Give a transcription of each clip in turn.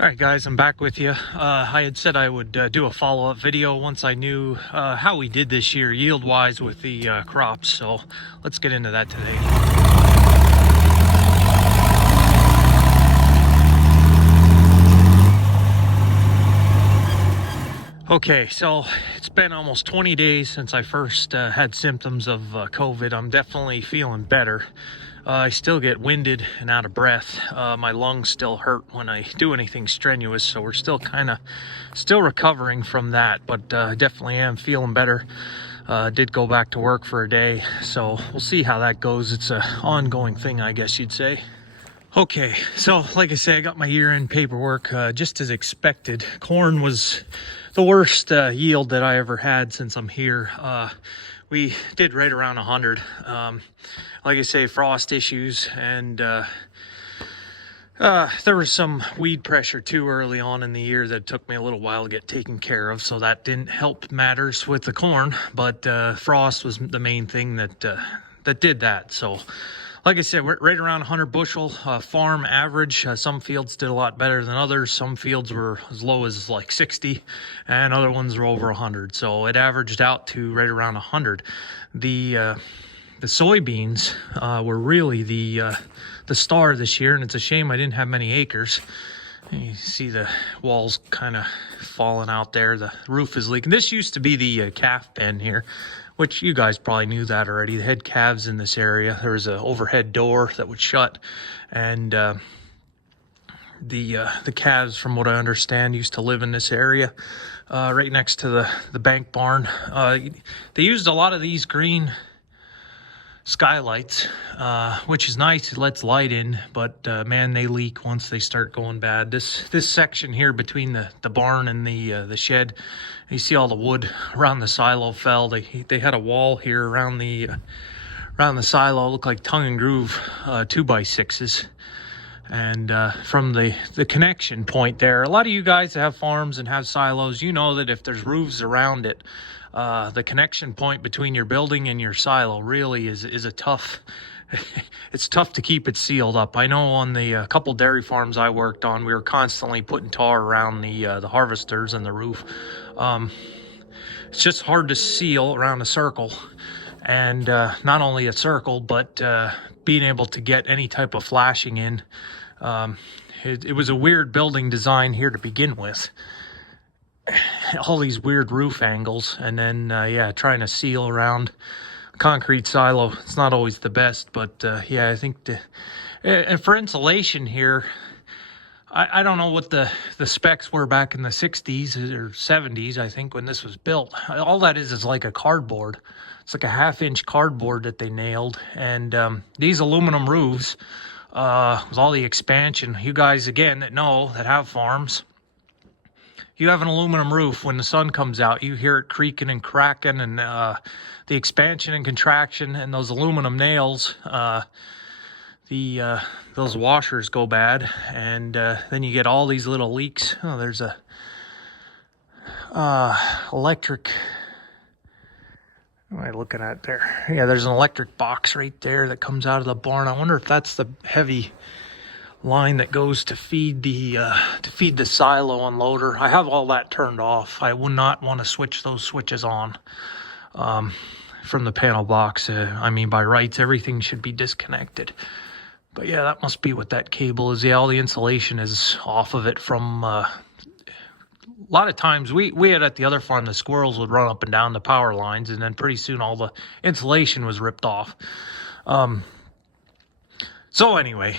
All right, guys, I'm back with you. I had said I would do a follow-up video once I knew how we did this year yield-wise with the crops. So let's get into that today. Okay, so it's been almost 20 days since I first had symptoms of COVID. I'm definitely feeling better. I still get winded and out of breath. My lungs still hurt when I do anything strenuous, so we're still still recovering from that, but definitely am feeling better. Did go back to work for a day, so we'll see how that goes. It's an ongoing thing, I guess you'd say. Okay, so like I say, I got my year-end paperwork just as expected. Corn was the worst yield that I ever had since I'm here. We did right around 100. Like I say, frost issues, and there was some weed pressure too early on in the year that took me a little while to get taken care of, so that didn't help matters with the corn. But frost was the main thing that did that. So like I said, we're right around 100 bushel farm average. Some fields did a lot better than others. Some fields were as low as like 60, and other ones were over 100. So it averaged out to right around 100. The soybeans were really the star this year, and it's a shame I didn't have many acres. You see the walls kind of falling out there. The roof is leaking. This used to be the calf pen here, which you guys probably knew that already. They had calves in this area. There was an overhead door that would shut, and the calves, from what I understand, used to live in this area right next to the bank barn. They used a lot of these green skylights, which is nice. It lets light in, but man, they leak once they start going bad. This section here between the barn and the shed, you see all the wood around the silo fell. They had a wall here around the silo. It looked like tongue and groove 2x6s. And from the connection point there, a lot of you guys that have farms and have silos, you know that if there's roofs around it, the connection point between your building and your silo really is a tough, it's tough to keep it sealed up. I know on the couple dairy farms I worked on, we were constantly putting tar around the harvesters and the roof. It's just hard to seal around a circle, and not only a circle, but being able to get any type of flashing in. It was a weird building design here to begin with. All these weird roof angles, and then yeah, trying to seal around a concrete silo, it's not always the best. But yeah, I think and for insulation here, I don't know what the specs were back in the 60s or 70s, I think, when this was built. All that is like a cardboard. It's like a 1/2-inch cardboard that they nailed. And these aluminum roofs, with all the expansion, you guys, again, that have farms, you have an aluminum roof. When the sun comes out, you hear it creaking and cracking, and the expansion and contraction, and those aluminum nails, those washers go bad, and then you get all these little leaks. Oh, there's a electric. What am I looking at there? Yeah, there's an electric box right there that comes out of the barn. I wonder if that's the heavy line that goes to feed the silo unloader. I have all that turned off. I would not want to switch those switches on from the panel box. I mean, by rights, everything should be disconnected. But yeah, that must be what that cable is. Yeah, all the insulation is off of it from a lot of times we had at the other farm, the squirrels would run up and down the power lines, and then pretty soon all the insulation was ripped off. So anyway,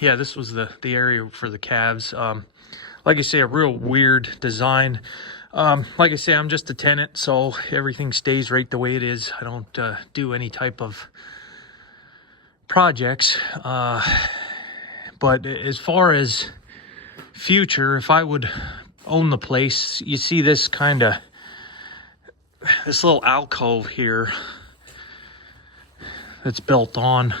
yeah, this was the area for the calves. Like I say, a real weird design. Like I say, I'm just a tenant, so everything stays right the way it is. I don't do any type of projects. But as far as future, if I would own the place, you see this this little alcove here that's built on.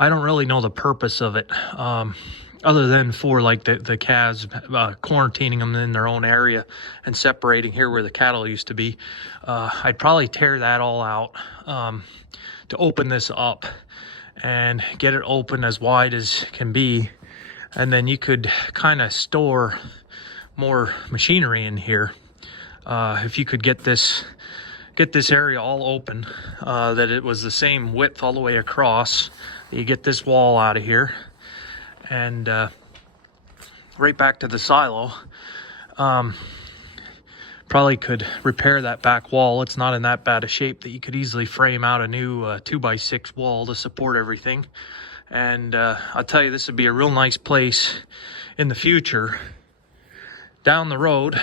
I don't really know the purpose of it, other than for like the calves, quarantining them in their own area and separating here where the cattle used to be. I'd probably tear that all out to open this up and get it open as wide as can be. and then you could kind of store more machinery in here. If you could get this area all open, that it was the same width all the way across, you get this wall out of here and right back to the silo. Probably could repair that back wall. It's not in that bad a shape that you could easily frame out a new 2x6 wall to support everything. And I'll tell you, this would be a real nice place in the future down the road,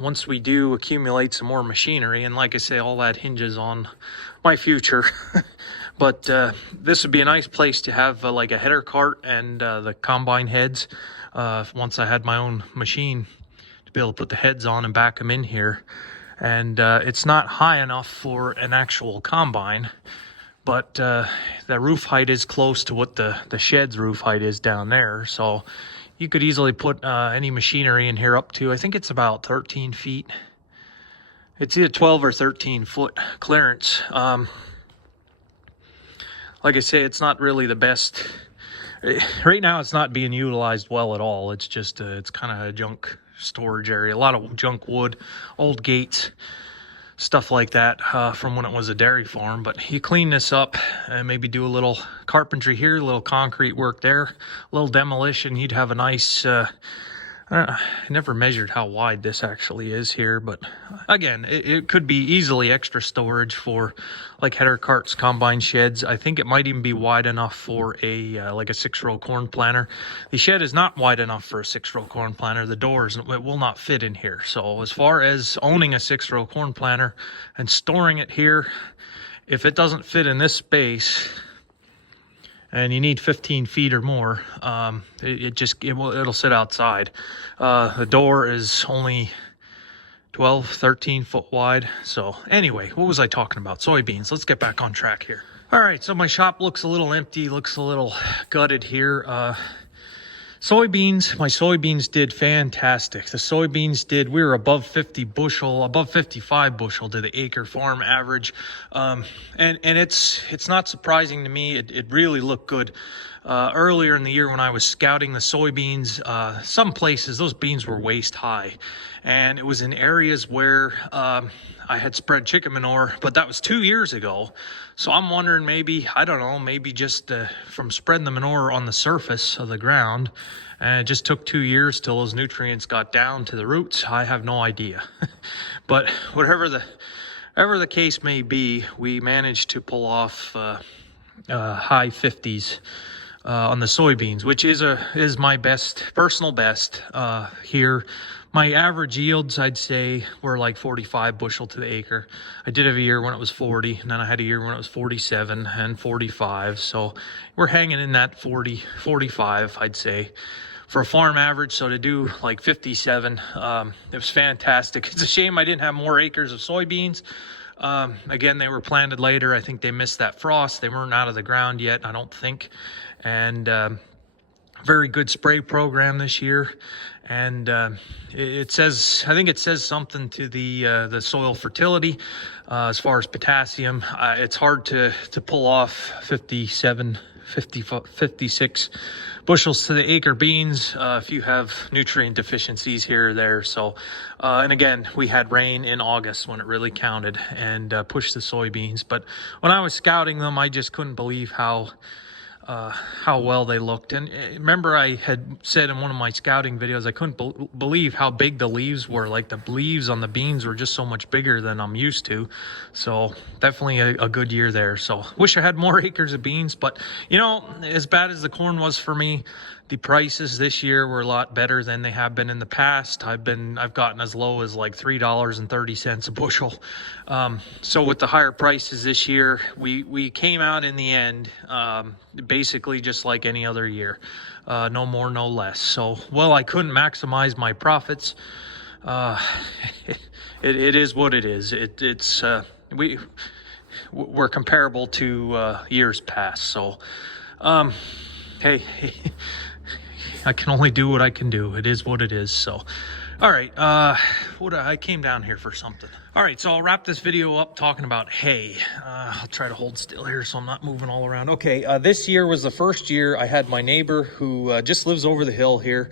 once we do accumulate some more machinery. And like I say, all that hinges on my future. But this would be a nice place to have like a header cart and the combine heads, once I had my own machine, to be able to put the heads on and back them in here. And it's not high enough for an actual combine, but the roof height is close to what the shed's roof height is down there. So you could easily put any machinery in here up to, I think it's about 13 feet. It's either 12 or 13 foot clearance. Like I say, it's not really the best. Right now, it's not being utilized well at all. It's just, it's kind of a junk storage area. A lot of junk wood, old gates, stuff like that, from when it was a dairy farm. But you clean this up and maybe do a little carpentry here, a little concrete work there, a little demolition. You'd have a nice, I never measured how wide this actually is here, but again, it could be easily extra storage for like header carts, combine sheds. I think it might even be wide enough for a like a 6-row corn planter. The shed is not wide enough for a 6-row corn planter. The doors, it will not fit in here. So as far as owning a 6-row corn planter and storing it here, if it doesn't fit in this space and you need 15 feet or more, it'll sit outside. The door is only 12, 13 foot wide. So anyway, what was I talking about? Soybeans. Let's get back on track here. All right, so my shop looks a little empty, looks a little gutted here. My soybeans did fantastic. The soybeans we were above 50 bushel, above 55 bushel to the acre farm average. And it's not surprising to me. It really looked good. Earlier in the year when I was scouting the soybeans, some places those beans were waist high, and it was in areas where I had spread chicken manure, but that was 2 years ago. So I'm wondering, maybe, I don't know, maybe just from spreading the manure on the surface of the ground, and it just took 2 years till those nutrients got down to the roots. I have no idea. But whatever the case may be, we managed to pull off high 50s on the soybeans, which is my personal best here. My average yields, I'd say, were like 45 bushel to the acre. I did have a year when it was 40, and then I had a year when it was 47 and 45. So we're hanging in that 40, 45, I'd say, for a farm average. So to do like 57, it was fantastic. It's a shame I didn't have more acres of soybeans. Again, they were planted later. I think they missed that frost. They weren't out of the ground yet, I don't think. And very good spray program this year. And it says, I think it says something to the soil fertility as far as potassium. It's hard to pull off 57, 50, 56 bushels to the acre beans if you have nutrient deficiencies here or there. So, and again, we had rain in August when it really counted and pushed the soybeans. But when I was scouting them, I just couldn't believe how well they looked. And remember, I had said in one of my scouting videos, I couldn't believe how big the leaves were. Like, the leaves on the beans were just so much bigger than I'm used to. So definitely a good year there. So wish I had more acres of beans, but you know, as bad as the corn was for me, the prices this year were a lot better than they have been in the past. I've gotten as low as like $3.30 a bushel. So with the higher prices this year, we came out in the end basically just like any other year, no more, no less. So, well, I couldn't maximize my profits. It is what it is. We're comparable to years past. So, hey. I can only do what I can do. It is what it is. So, all right, I came down here for something. All right, so I'll wrap this video up talking about hay. I'll try to hold still here so I'm not moving all around. Okay, this year was the first year I had my neighbor who just lives over the hill here.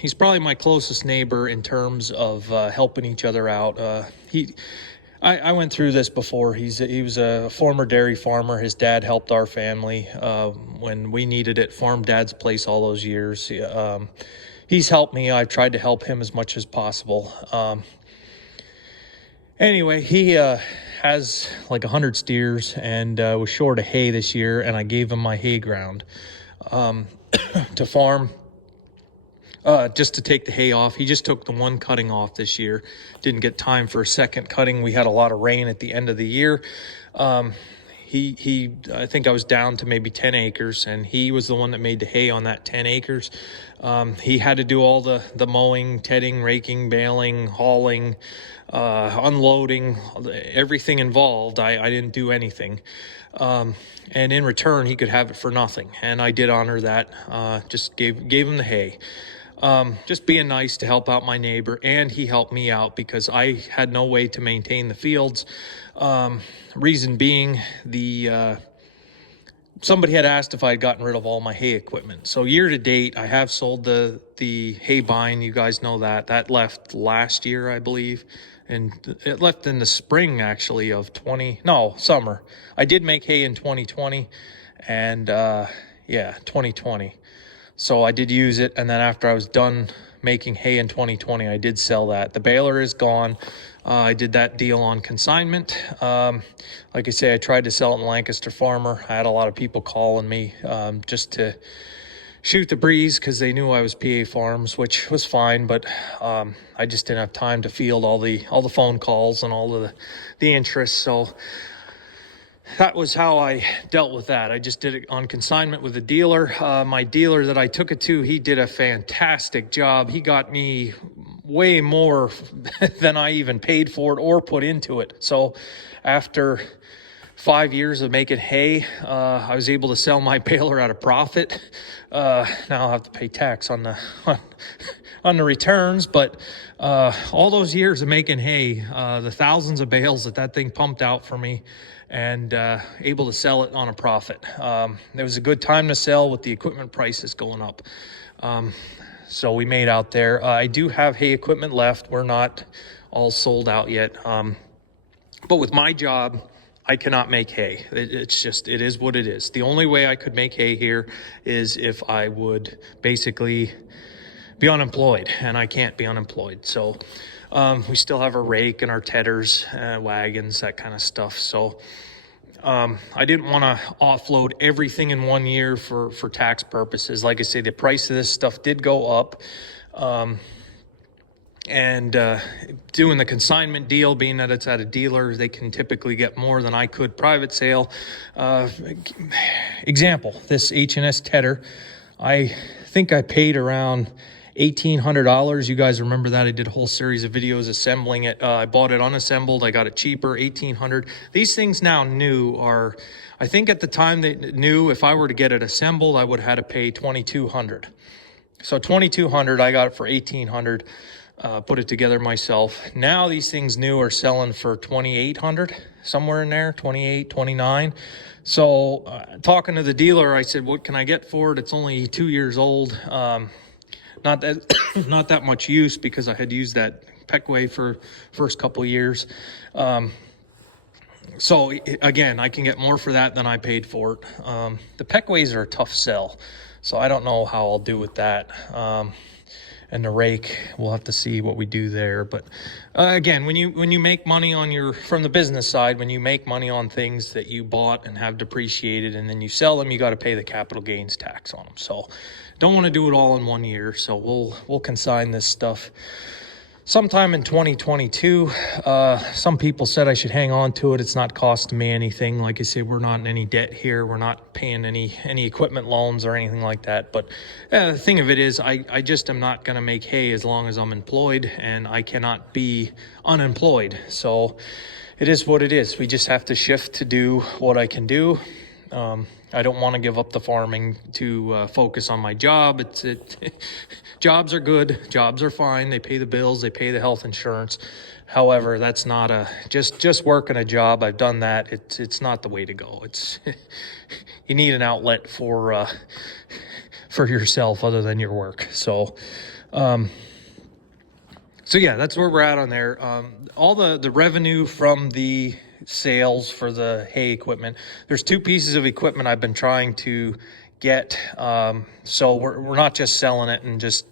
He's probably my closest neighbor in terms of helping each other out. I went through this before. He was a former dairy farmer. His dad helped our family when we needed it. Farmed Dad's place all those years. He's helped me. I've tried to help him as much as possible. Anyway, he has like 100 steers and was short of hay this year, and I gave him my hay ground to farm. Just to take the hay off. He just took the one cutting off this year. Didn't get time for a second cutting. We had a lot of rain at the end of the year. I think I was down to maybe 10 acres, and he was the one that made the hay on that 10 acres. He had to do all the mowing, tedding, raking, baling, hauling, unloading, everything involved. I didn't do anything. And in return, he could have it for nothing. And I did honor that. Just gave him the hay. Just being nice to help out my neighbor, and he helped me out because I had no way to maintain the fields. Reason being, somebody had asked if I had gotten rid of all my hay equipment. So year to date, I have sold the hay bine. You guys know that left last year, I believe. And it left in the spring, actually, of summer. I did make hay in 2020 and 2020. So I did use it, and then after I was done making hay in 2020, I did sell that. The baler is gone. I did that deal on consignment. Like I say, I tried to sell it in Lancaster Farmer. I had a lot of people calling me just to shoot the breeze because they knew I was PA Farms, which was fine, but I just didn't have time to field all the phone calls and all of the interest. So that was how I dealt with that. I just did it on consignment with the dealer. My dealer that I took it to, he did a fantastic job. He got me way more than I even paid for it or put into it. So after 5 years of making hay, I was able to sell my baler at a profit. Now I'll have to pay tax on the returns, but all those years of making hay, the thousands of bales that thing pumped out for me, and able to sell it on a profit. It was a good time to sell with the equipment prices going up. So we made out there. I do have hay equipment left. We're not all sold out yet. But with my job, I cannot make hay. It is what it is. The only way I could make hay here is if I would basically be unemployed, and I can't be unemployed. So we still have our rake and our tedders, wagons, that kind of stuff. So I didn't want to offload everything in 1 year for tax purposes. Like I say, the price of this stuff did go up. And doing the consignment deal, being that it's at a dealer, they can typically get more than I could private sale. Example, this H&S tedder, I think I paid around $1,800. You guys remember that? I did a whole series of videos assembling it. I bought it unassembled. I got it cheaper, $1,800. These things now new are, I think at the time they knew if I were to get it assembled, I would have had to pay $2,200. So $2,200, I got it for $1,800. Put it together myself. Now these things new are selling for $2,800, somewhere in there, 28, 29. So talking to the dealer, I said, what can I get for it? It's only 2 years old. Not that much use because I had used that Peckway for first couple of years. So again, I can get more for that than I paid for it. The Peckways are a tough sell, so I don't know how I'll do with that. And the rake, we'll have to see what we do there. But again, when you make money from the business side, when you make money on things that you bought and have depreciated, and then you sell them, you got to pay the capital gains tax on them. So don't want to do it all in 1 year. So we'll consign this stuff sometime in 2022. Some people said I should hang on to it. It's not costing me anything. Like I said, we're not in any debt here. We're not paying any equipment loans or anything like that. But the thing of it is, I just am not going to make hay as long as I'm employed, and I cannot be unemployed. So it is what it is. We just have to shift to do what I can do. I don't want to give up the farming to focus on my job. Jobs are good. Jobs are fine. They pay the bills. They pay the health insurance. However, that's not just working a job. I've done that. It's not the way to go. You need an outlet for yourself other than your work. So yeah, that's where we're at on there. All the revenue from the sales for the hay equipment. There's two pieces of equipment I've been trying to get. So we're not just selling it and just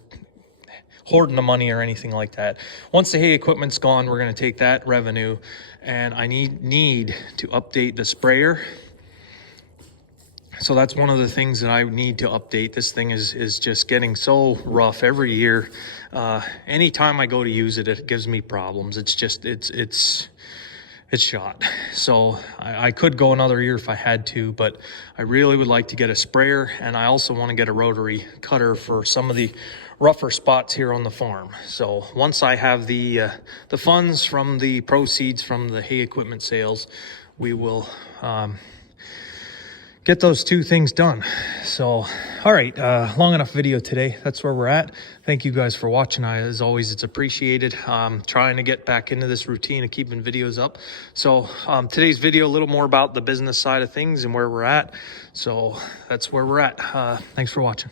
hoarding the money or anything like that. Once the hay equipment's gone, we're going to take that revenue, and I need to update the sprayer. So that's one of the things that I need to update. This thing is just getting so rough every year. Anytime I go to use it, it gives me problems. It's shot. So I could go another year if I had to, but I really would like to get a sprayer, and I also want to get a rotary cutter for some of the rougher spots here on the farm. So once I have the funds from the proceeds from the hay equipment sales, we will get those two things done. So, all right, long enough video today. That's where we're at. Thank you guys for watching. As always, it's appreciated. Trying to get back into this routine of keeping videos up. So today's video, a little more about the business side of things and where we're at. So that's where we're at. Thanks for watching.